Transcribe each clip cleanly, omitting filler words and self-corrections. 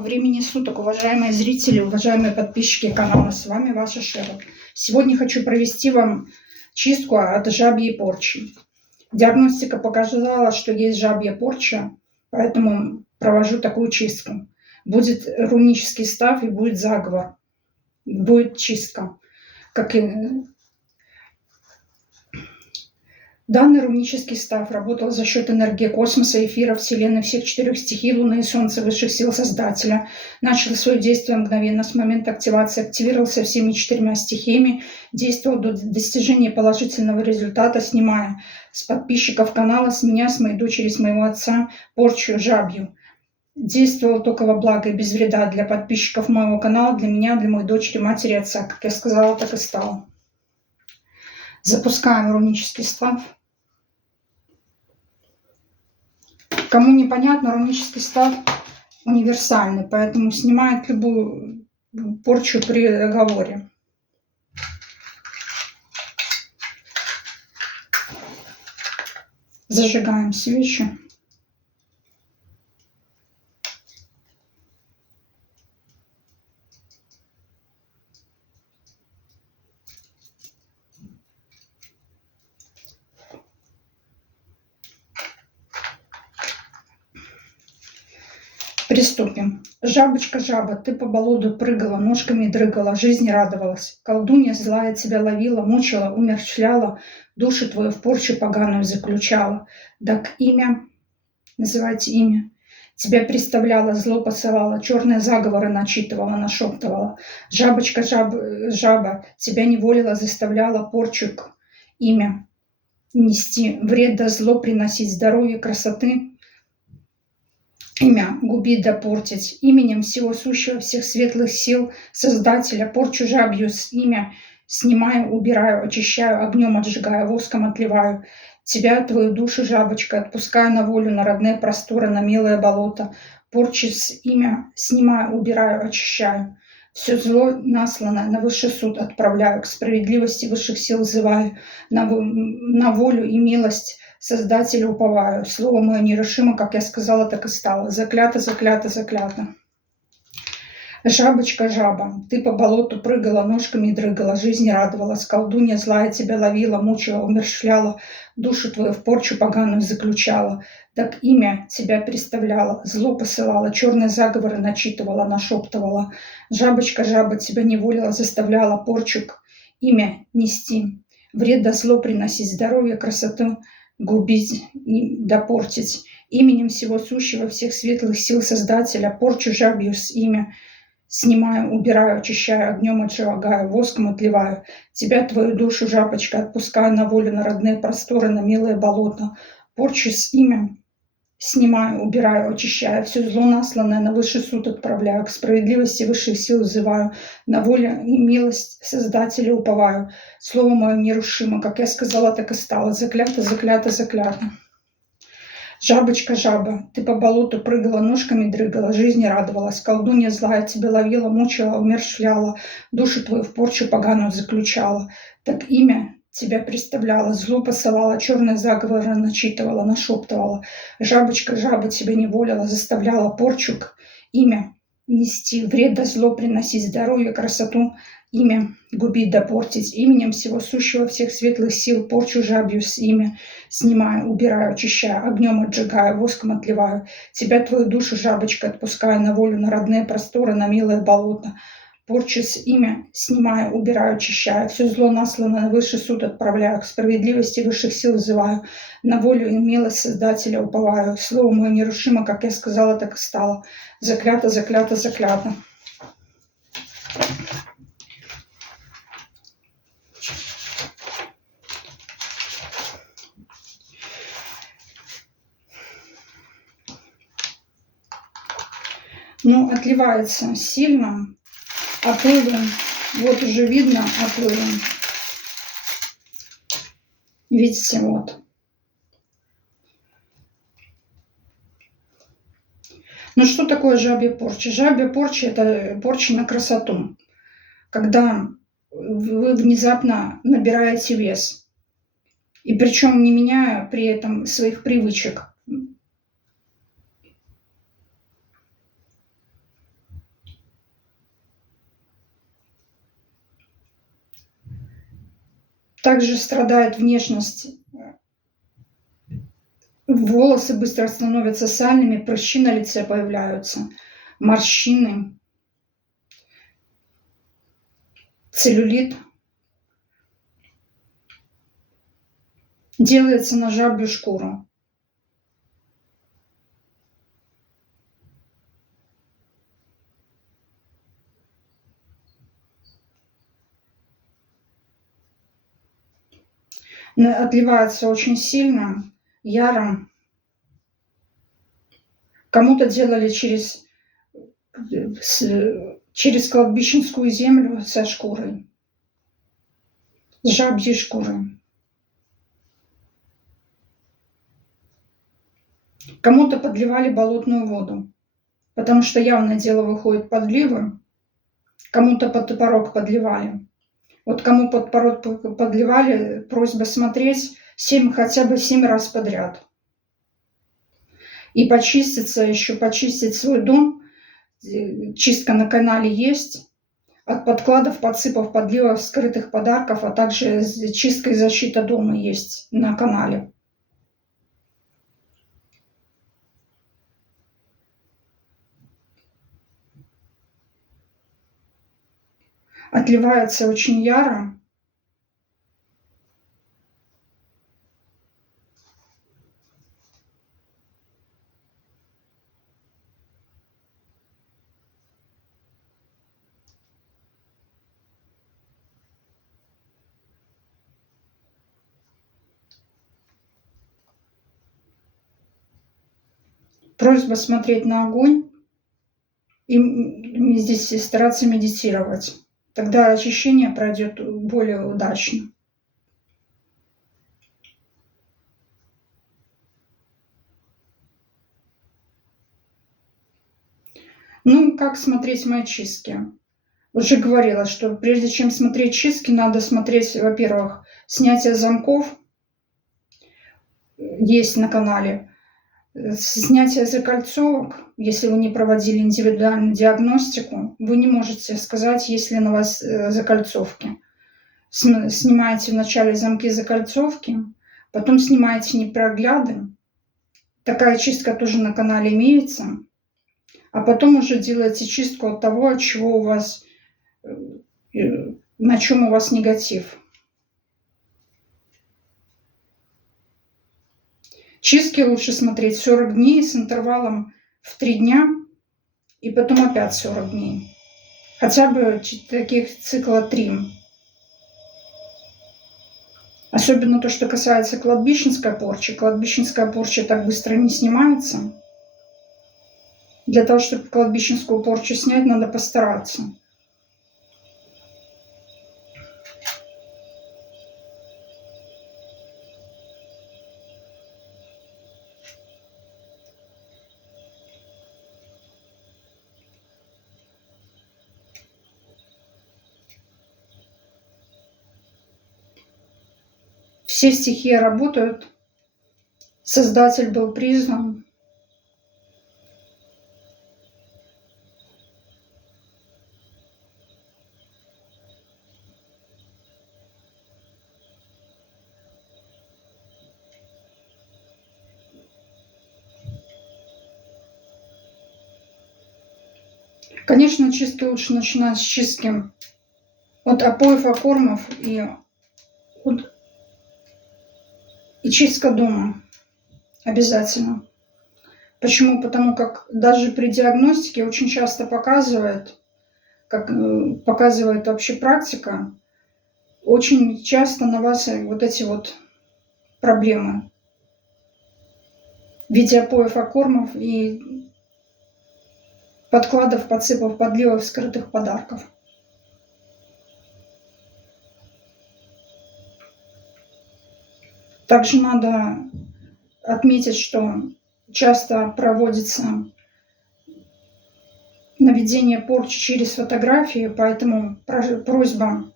Доброго времени суток, уважаемые зрители, уважаемые подписчики канала. С вами ваша Шера. Сегодня хочу провести вам чистку от жабьей порчи. Диагностика показала, что есть жабья порча, поэтому провожу такую чистку. Будет рунический став и будет заговор. Будет чистка. Данный рунический став работал за счет энергии космоса, эфира, Вселенной, всех 4 стихий, Луны и Солнца, высших сил Создателя. Начал свое действие мгновенно с момента активации, активировался всеми 4 стихиями, действовал до достижения положительного результата, снимая с подписчиков канала, с меня, с моей дочери, с моего отца порчу жабью. Действовал только во благо и без вреда для подписчиков моего канала, для меня, для моей дочери, матери, отца. Как я сказала, так и стало. Запускаем рунический став. Кому непонятно, рунический став универсальный, поэтому снимает любую порчу при договоре. Зажигаем свечи. Приступим. Жабочка-жаба, ты по болоту прыгала, ножками дрыгала, жизнь радовалась. Колдунья злая тебя ловила, мучила, умерщвляла, душу твою в порчу поганую заключала. Так имя, называйте имя, тебя представляла, зло посылала, черные заговоры начитывала, нашептывала. Жабочка-жаба, тебя неволила, заставляла порчу имя нести, вред да зло приносить, здоровье, красоты, имя губить да портить, именем всего сущего, всех светлых сил, Создателя, порчу жабью с имя снимаю, убираю, очищаю, огнем отжигаю, воском отливаю. Тебя, твою душу, жабочка, отпускаю на волю, на родные просторы, на милое болото. Порчу с имя снимаю, убираю, очищаю. Все зло насланное на высший суд отправляю, к справедливости высших сил взываю, на волю и милость Создателю уповаю. Слово мое нерушимо, как я сказала, так и стало. Заклято, заклято, заклято. Жабочка-жаба, ты по болоту прыгала, ножками дрыгала, жизнь радовалась. Колдунья злая тебя ловила, мучила, умерщвляла, душу твою в порчу поганую заключала. Так имя тебя представляла, зло посылала, черные заговоры начитывала, нашептывала. Жабочка-жаба тебя неволила, заставляла порчу имя нести. Вред да зло приносить, здоровье, красоту губить и допортить. Именем всего сущего, всех светлых сил Создателя, порчу жабью с имя снимаю, убираю, очищаю, огнем отжигаю, воском отливаю. Тебя, твою душу, жабочка, отпускаю на волю, на родные просторы, на милое болото. Порчу с имя снимаю, убираю, очищаю, все зло насланное на высший суд отправляю, к справедливости высших сил взываю, на волю и милость Создателя уповаю. Слово мое нерушимо, как я сказала, так и стало. Заклято, заклято, заклято. Жабочка-жаба, ты по болоту прыгала, ножками дрыгала, жизни радовалась. Колдунья злая тебя ловила, мучила, умерщвляла, душу твою в порчу поганую заключала. Так имя тебя представляла, зло посылала, черные заговоры начитывала, нашептывала. Жабочка-жаба тебя неволила, заставляла порчу имя нести, вред да зло приносить, здоровье, красоту, имя губить да портить. Именем всего сущего, всех светлых сил, порчу жабью с имя снимаю, убираю, очищаю, огнем отжигаю, воском отливаю. Тебя, твою душу, жабочка, отпускаю на волю, на родные просторы, на милое болото. Порчу с имя снимаю, убираю, очищаю. Все зло насланное на высший суд отправляю, к справедливости высших сил взываю. На волю и милость Создателя уповаю. Слово мое нерушимо, как я сказала, так и стало. Заклято, заклято, заклято. Ну, отливается сильно. Оплывы, вот уже видно оплывы. Видите, вот. Ну, что такое жабья порча? Жабья порча – это порча на красоту. Когда вы внезапно набираете вес. И причем не меняя при этом своих привычек. Также страдает внешность. Волосы быстро становятся сальными, прыщи на лице появляются, морщины, целлюлит. Делается на жабрю шкуру. Отливается очень сильно, яро. Кому-то делали через кладбищенскую землю со шкурой, с жабьей шкурой. Кому-то подливали болотную воду, потому что явное дело выходит подливы. Кому-то под топорок подливали. Вот кому под порог подливали, просьба смотреть хотя бы 7 раз подряд. И почиститься еще, почистить свой дом. Чистка на канале есть. От подкладов, подсыпов, подливов, скрытых подарков, а также чистка и защита дома есть на канале. Отливается очень яро. Просьба смотреть на огонь и здесь стараться медитировать. Тогда очищение пройдет более удачно. Ну, как смотреть мои чистки? Уже говорила, что прежде чем смотреть чистки, надо смотреть, во-первых, снятие замков есть на канале, снятие закольцовок. Если вы не проводили индивидуальную диагностику, вы не можете сказать, есть ли на вас закольцовки. Снимаете вначале замки закольцовки, потом снимаете непрогляды. Такая чистка тоже на канале имеется. А потом уже делаете чистку от того, от чего у вас, на чем у вас негатив. Чистки лучше смотреть 40 дней с интервалом в 3 дня и потом опять 40 дней. Хотя бы таких цикла 3. Особенно то, что касается кладбищенской порчи. Кладбищенская порча так быстро не снимается. Для того, чтобы кладбищенскую порчу снять, надо постараться. Все стихии работают. Создатель был признан. Конечно, чистки лучше начинать с чистки от опоев, окормов и чистка дома обязательно. Почему? Потому как даже при диагностике очень часто показывает, как показывает вообще практика, очень часто на вас вот эти вот проблемы в виде опоев, окормов и подкладов, подсыпов, подливов, скрытых подарков. Также надо отметить, что часто проводится наведение порчи через фотографии, поэтому просьба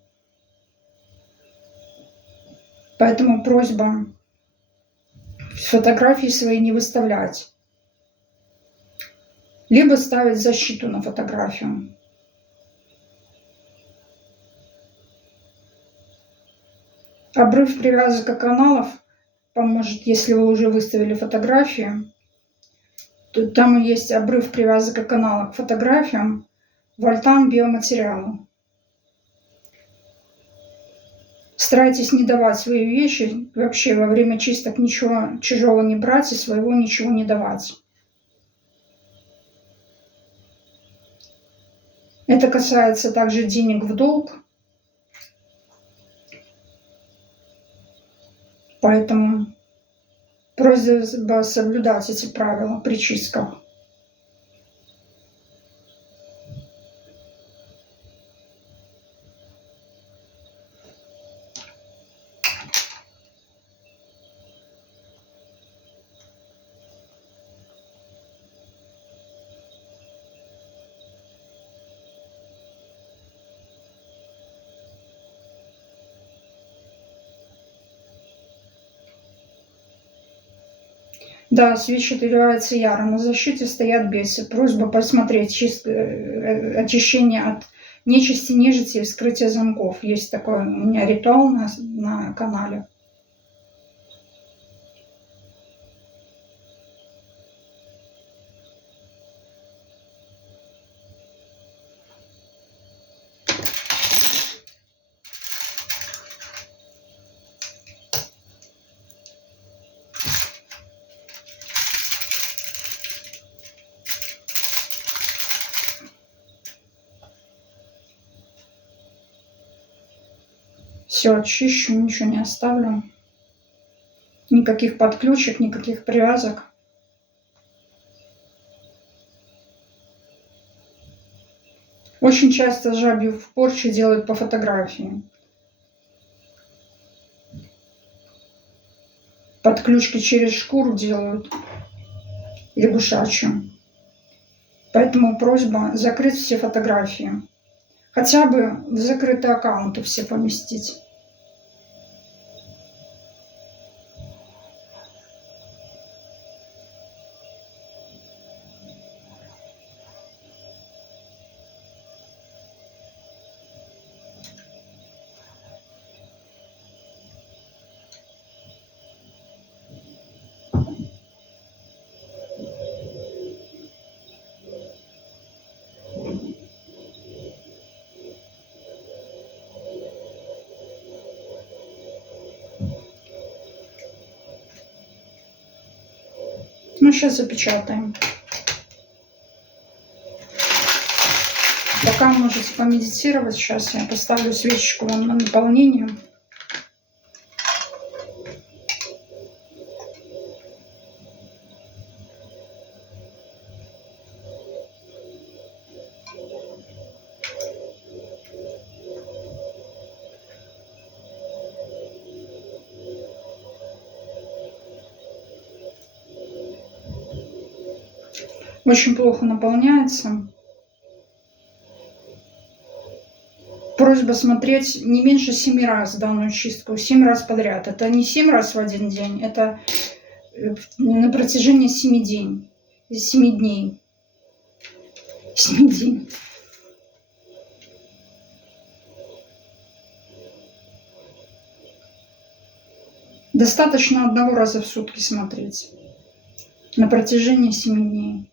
фотографии свои не выставлять. Либо ставить защиту на фотографию. Обрыв привязок каналов поможет, если вы уже выставили фотографии. То там есть обрыв привязок канала к фотографиям, вольтам, биоматериалу. Старайтесь не давать свои вещи, вообще во время чисток ничего чужого не брать и своего ничего не давать. Это касается также денег в долг. Поэтому просьба соблюдать эти правила при чистках. Да, свечи доливаются яро, на защите стоят бесы. Просьба посмотреть очищение от нечисти, нежити и вскрытие замков. Есть такой у меня ритуал на канале. Все очищу, ничего не оставлю. Никаких подключек, никаких привязок. Очень часто жабью в порче делают по фотографии. Подключки через шкуру делают лягушачью. Поэтому просьба закрыть все фотографии. Хотя бы в закрытые аккаунты все поместить. Ну, сейчас запечатаем. Пока можете помедитировать. Сейчас я поставлю свечечку вам на наполнение. Очень плохо наполняется. Просьба смотреть не меньше 7 раз данную чистку. 7 раз подряд. Это не 7 раз в один день. Это на протяжении 7 дней. 7 дней. 7 дней. Достаточно одного раза в сутки смотреть. На протяжении 7 дней.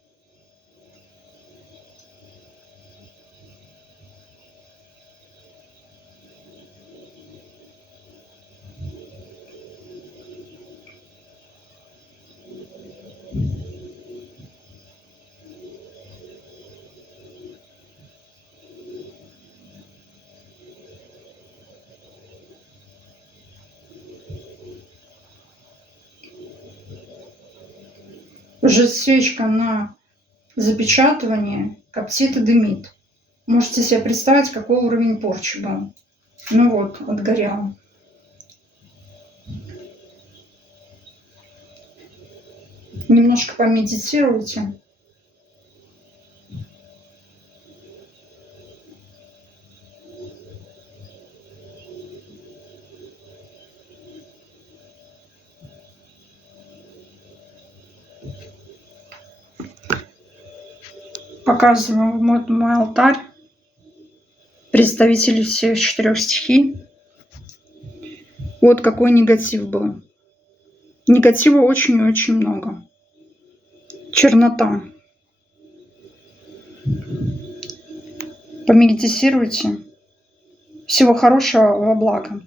Уже свечка на запечатывание коптит и дымит. Можете себе представить, какой уровень порчи был. Ну вот, отгорел. Немножко помедитируйте. Показываю вот мой алтарь. Представители всех 4 стихий. Вот какой негатив был. Негатива очень и очень много. Чернота. Помедитируйте. Всего хорошего, во благо.